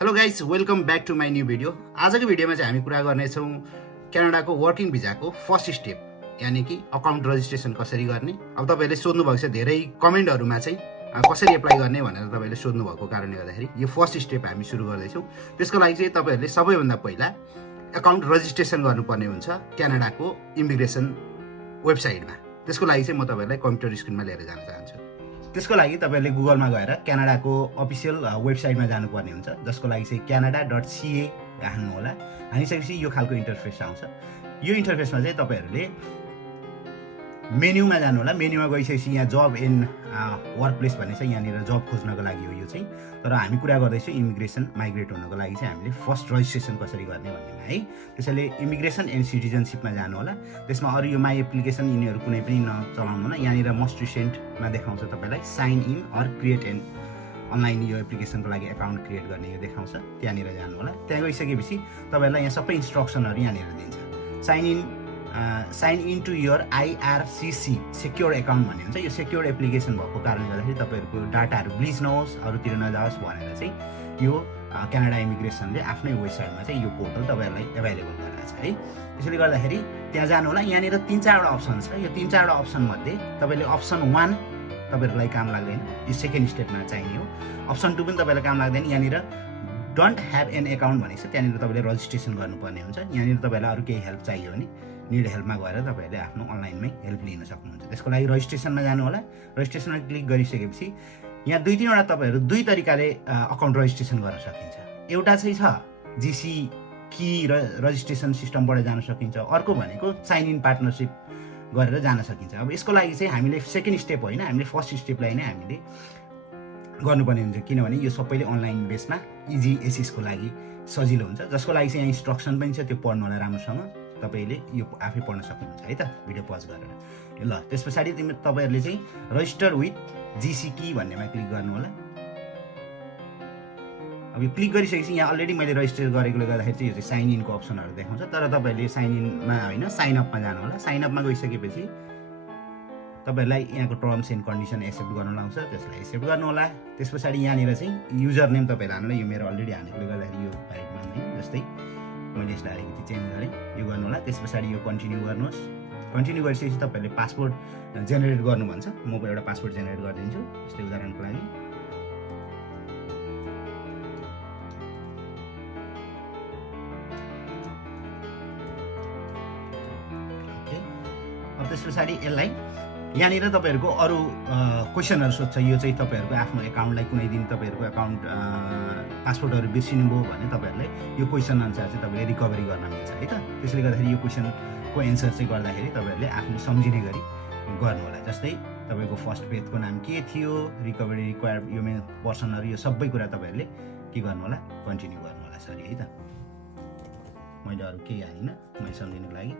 Hello guys, welcome back to my new video. आजको भिडियोमा चाहिँ हामी कुरा गर्नेछौँ क्यानाडाको वर्किङ भिजाको फर्स्ट स्टेप, यानि कि अकाउन्ट रजिस्ट्रेसन कसरी गर्ने। अब तपाईँहरूले सोध्नुभएको छ धेरै कमेन्टहरूमा चाहिँ कसरी एप्लाई गर्ने भनेर तपाईँहरूले सोध्नुभएको कारणले गर्दाखेरि यो फर्स्ट स्टेप हामी सुरु गर्दैछौँ। त्यसको लागि चाहिँ तपाईँहरूले सबैभन्दा पहिला अकाउन्ट रजिस्ट्रेसन गर्नुपर्ने हुन्छ क्यानाडाको इमिग्रेसन वेबसाइटमा। त्यसको लागि चाहिँ म तपाईँहरूलाई कम्प्युटर स्क्रिनमा लिएर जान चाहन्छु। त्यसको लागि तपाईँहरूले गुगलमा गएर क्यानाडाको अफिसियल वेबसाइटमा जानुपर्ने हुन्छ, जसको लागि चाहिँ canada.ca हान्नु होला। हानिसकेपछि यो खालको इन्टरफेस आउँछ। यो इन्टरफेसमा चाहिँ तपाईँहरूले मेन्युमा जानु होला। मेन्युमा गइसकेपछि यहाँ जब एन्ड वर्क प्लेस भन्ने छ, यहाँनिर जब खोज्नको लागि हो यो चाहिँ। तर हामी कुरा गर्दैछौँ इमिग्रेसन माइग्रेट हुनको लागि चाहिँ हामीले फर्स्ट रजिस्ट्रेसन कसरी गर्ने भन्नेमा है। त्यसैले इमिग्रेसन एन्ड सिटिजनसिपमा जानु होला। त्यसमा अरू यो माई एप्लिकेसन यिनीहरू कुनै पनि नचलाउनु होला। यहाँनिर मोस्ट रिसेन्टमा देखाउँछ तपाईँलाई sign in or create and online यो एप्लिकेसनको लागि एकाउन्ट क्रिएट गर्ने यो देखाउँछ, त्यहाँनिर जानु होला। त्यहाँ गइसकेपछि तपाईँहरूलाई यहाँ सबै इन्स्ट्रक्सनहरू यहाँनिर दिन्छ। Sign in to your IRCTC secure account भन्ने हुन्छ। यो सेक्योर एप्लिकेसन भएको कारणले गर्दाखेरि तपाईँहरूको डाटाहरू ब्लिच नहोस्, अरूतिर नजाओस् भनेर चाहिँ यो क्यानाडा इमिग्रेसनले आफ्नै वेबसाइटमा चाहिँ यो पोर्टल तपाईँहरूलाई एभाइलेबल गरेको छ है। त्यसैले गर्दाखेरि त्यहाँ जानु होला। यहाँनिर 3-4वटा अप्सन छ। यो 3-4वटा अप्सन मध्ये तपाईँले अप्सन 1 तपाईँहरूको लागि काम लाग्दैन, यो सेकेन्ड स्टेपमा चाहिने हो। अप्सन 2 पनि तपाईँलाई काम लाग्दैन। यहाँनिर डोन्ट ह्याभ एन एकाउन्ट भनेको छ, त्यहाँनिर तपाईँले रजिस्ट्रेसन गर्नुपर्ने हुन्छ। यहाँनिर तपाईँलाई अरू केही हेल्प चाहियो भने निड हेल्पमा गएर तपाईँहरूले आफ्नो अनलाइनमै हेल्प लिन सक्नुहुन्छ। त्यसको लागि रजिस्ट्रेसनमा जानु होला। रजिस्ट्रेसनमा क्लिक गरिसकेपछि यहाँ 2-3वटा तपाईँहरू 2 तरिकाले अकाउन्ट रजिस्ट्रेसन गर्न सकिन्छ। एउटा चाहिँ छ जिसी की रजिस्ट्रेसन सिस्टमबाट जान सकिन्छ। अर्को भनेको साइन इन पार्टनरसिप गरेर जान सकिन्छ। अब यसको लागि चाहिँ हामीले सेकेन्ड स्टेप होइन, हामीले फर्स्ट स्टेपलाई नै हामीले गर्नुपर्ने हुन्छ, किनभने यो सबैले अनलाइन बेसमा इजी एसिसको लागि सजिलो हुन्छ। जसको लागि चाहिँ यहाँ इन्स्ट्रक्सन पनि छ, त्यो पढ्नु होला राम्रोसँग। तपाईँले यो आफै पढ्न सक्नुहुन्छ है त, भिडियो पज गरेर। ल त्यस पछाडि तपाईँहरूले चाहिँ रजिस्टर विथ जिसी की भन्नेमा क्लिक गर्नु होला। अब यो क्लिक गरिसकेपछि यहाँ अलरेडी मैले रजिस्टर गरेकोले गर्दाखेरि चाहिँ यो चाहिँ साइन इनको अप्सनहरू देखाउँछ। तर तपाईँहरूले साइन इनमा होइन साइन अपमा जानु होला। साइन अपमा गइसकेपछि तपाईँहरूलाई यहाँको टर्म्स एन्ड कन्डिसन एक्सेप्ट गर्नु लाउँछ, त्यसलाई एक्सेप्ट गर्नु होला। त्यस पछाडि यहाँनिर चाहिँ युजर नेम तपाईँहरूले हान्नु होला। यो मेरो अलरेडी हानेकोले गर्दाखेरि यो भाइट मान्दैन, जस्तै मैले यसलाई अलिकति चेन्ज गरेँ, यो गर्नु होला। त्यस पछाडि यो कन्टिन्यू गर्नुहोस्। कन्टिन्यू गरिसकेपछि तपाईँहरूले पासपोर्ट जेनेरेट गर्नु भन्छ। म एउटा पासपोर्ट जेनेरेट गरिदिन्छु, जस्तै उदाहरणको लागि। ओके, अब त्यस पछाडि यसलाई यहाँनिर तपाईँहरूको अरू क्वेसनहरू सोध्छ। यो चाहिँ तपाईँहरूको आफ्नो एकाउन्टलाई कुनै दिन तपाईँहरूको एकाउन्ट पासपोर्टहरू बिर्सिनुभयो भने तपाईँहरूलाई यो क्वेसन अनुसार चाहिँ तपाईँले रिकभरी गर्न मिल्छ है त। त्यसले गर्दाखेरि यो क्वेसनको एन्सर चाहिँ गर्दाखेरि तपाईँहरूले आफ्नो सम्झिने गरी गर्नु होला। जस्तै तपाईँको फर्स्ट पेजको नाम के थियो, रिकभरी रिक्वायर्ड यो मेन पर्सनहरू, यो सबै कुरा तपाईँहरूले के गर्नु होला, कन्टिन्यू गर्नु होला। सरी है त, मैले अरू केही हानिनँ, मैले सम्झिनुको लागि।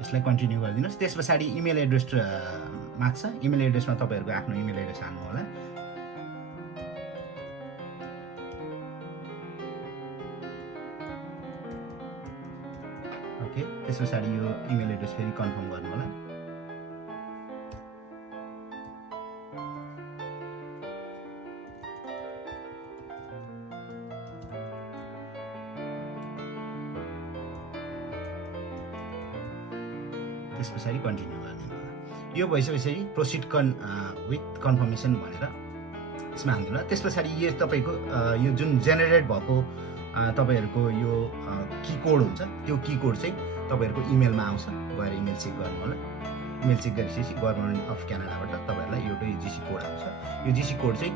यसलाई कन्टिन्यू गरिदिनुहोस्। त्यस पछाडि इमेल एड्रेस माग्छ। इमेल एड्रेसमा तपाईँहरूको आफ्नो इमेल एड्रेस हाल्नु होला। ओके, त्यस पछाडि यो इमेल एड्रेस फेरि कन्फर्म गर्नु होला। त्यस पछाडि कन्टिन्यू गरिदिनु होला। यो भइसकेपछि प्रोसिड विथ कन्फर्मेसन भनेर यसमा हाल्नु होला। त्यस पछाडि यो तपाईँको यो जुन जेनेरेट भएको तपाईँहरूको यो की कोड हुन्छ, त्यो की कोड चाहिँ तपाईँहरूको इमेलमा आउँछ। गएर इमेल चेक गर्नु होला। इमेल चेक गरिसकेपछि गभर्मेन्ट अफ क्यानाडाबाट तपाईँहरूलाई एउटा जिसी कोड आउँछ। यो जिसी कोड चाहिँ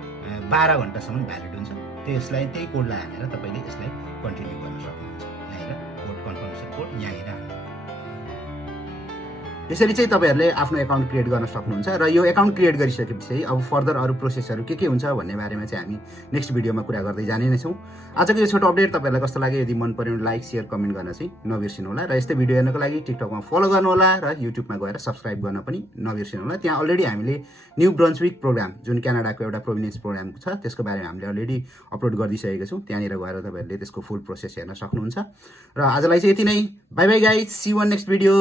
12 घन्टासम्म भ्यालिड हुन्छ। त्यसलाई त्यही कोडलाई हालेर तपाईँले यसलाई कन्टिन्यू गर्न सक्नुहुन्छ। यहाँनिर कोड कन्फर्मेसन कोड यहाँनिर हाल्नु। यसरी चाहिँ तपाईँहरूले आफ्नो एकाउन्ट क्रिएट गर्न सक्नुहुन्छ र यो एकाउन्ट क्रिएट गरिसकेपछि अब फर्दर अरू प्रोसेसहरू के हुन्छ भन्ने बारेमा चाहिँ हामी नेक्स्ट भिडियोमा कुरा गर्दै जाने नै छौँ। आजको यो छोटो अपडेट तपाईँहरूलाई कस्तो लाग्यो यदि मन पर्यो भने लाइक सेयर कमेन्ट गर्न चाहिँ नबिर्सिनु होला र यस्तै भिडियो हेर्नको लागि टिकटकमा फलो गर्नु होला र युट्युबमा गएर सब्सक्राइब गर्न पनि नबिर्सिनु होला। त्यहाँ अलरेडी हामीले न्यू ब्रन्सविक प्रोग्राम जुन क्यानाडाको एउटा प्रोभिनेन्स प्रोग्राम छ त्यसको बारेमा हामीले अलरेडी अपलोड गरिदिइसकेका छौँ। त्यहाँनिर गएर तपाईँहरूले त्यसको फुल प्रोसेस हेर्न सक्नुहुन्छ। र आजलाई चाहिँ यति नै। Bye bye guys, see you on next video.